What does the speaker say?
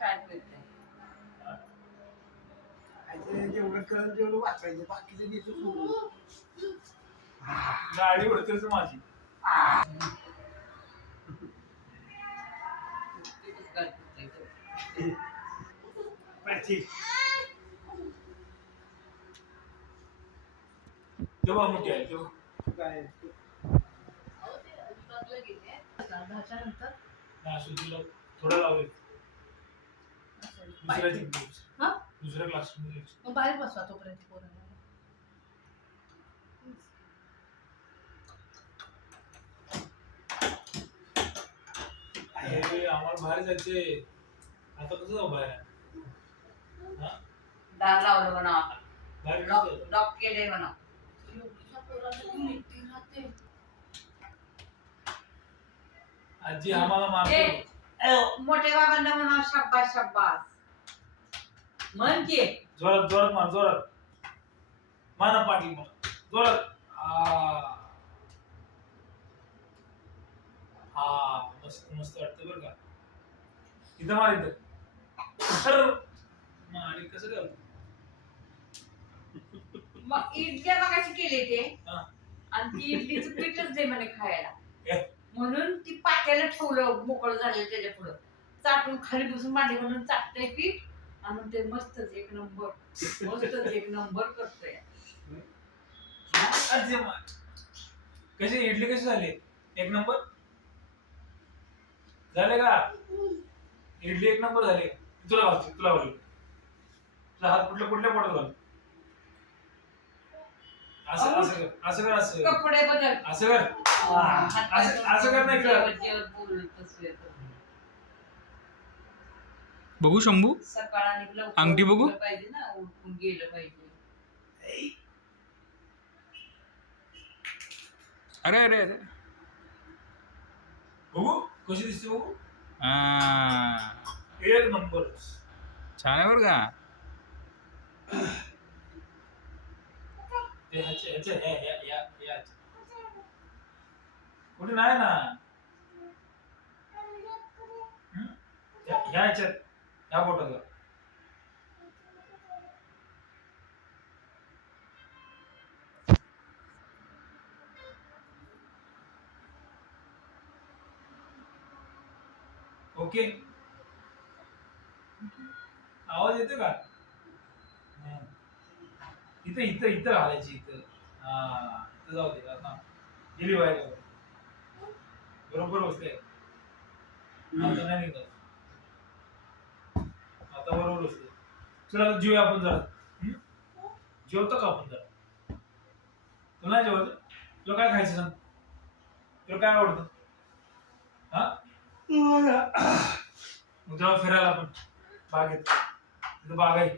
काय करते जेवढं कळलं तेवढं वाचायचं बाकीचं देतो सोडून. गाडी उडतेच माझी. बरं, ठीक. तेव्हा मोठी आहे तेव्हा काय नंतर तुला थोडं लावले दुसऱ्या क्लास मग बाहेर बसवा तोपर्यंत पोरांना. आम्हाला बाहेर जायचे. आता कसं जाऊ बाहेर? दार लावलं म्हणा बाहेर कसं जाऊ? लॉक केले म्हणा. आजी आम्हाला मारते. मोठ्या बाबांना म्हणा शाब्बास शाब्बास म्हण की. जोरात जोरात मार जोरात माना पाटील मला जोरात. हा मस्त मस्त वाटतं बरं का. इथं मार इथं आणि कसं काय होतं? मग इडल्या बघायची केले ते हा. आणि ती इडलीचं पीठच दे म्हणे खायला ए, म्हणून ती पाट्याला ठेवलं मोकळं झालेलं त्याच्या पुढं चाटून खाली बसून मांडी म्हणून चाटतंय पीठ आणि ते मस्तच एक नंबर मस्तच एक नंबर करतोय. आजी मार. कशी इडली कशी झाली? एक नंबर झाले का? इडली एक नंबर झाली. तुला घालतो तुला घालू. तुझा हात कुठल्या कुठल्या पोटात घाल. असं असं कर असं कर असं कपडे बदल असं कर असं कर नाही कर. बघू शंभू सकाळ आणि लवकर अंगठी बघू? उठलं पाहिजे ना उठून गेलं पाहिजे. अरे अरे अरे बघू कशी दिसते बघू. हा, एक नंबर. छान आहे बरं का. ते ह्याच्या ह्याच्या ह्या कुठे नाही ना. ह्या ह्याच्यात ह्या बोटात घाल. ओके आवाज येतो का? इथं इथं इथं घालायची इथं. हा इथं जाऊ दे आता गेली बाहेर. बरोबर बसते आता नाही निघत. आता बरोबर बसते. चला जेवूया आपण जरा. जेवतो का आपण जरा? तुला नाही जेवायचं? तुला काय खायचं सांग? तुला काय आवडतं? हा मग तेव्हा फिरायला आपण बागेत. तिथं बाग आहे.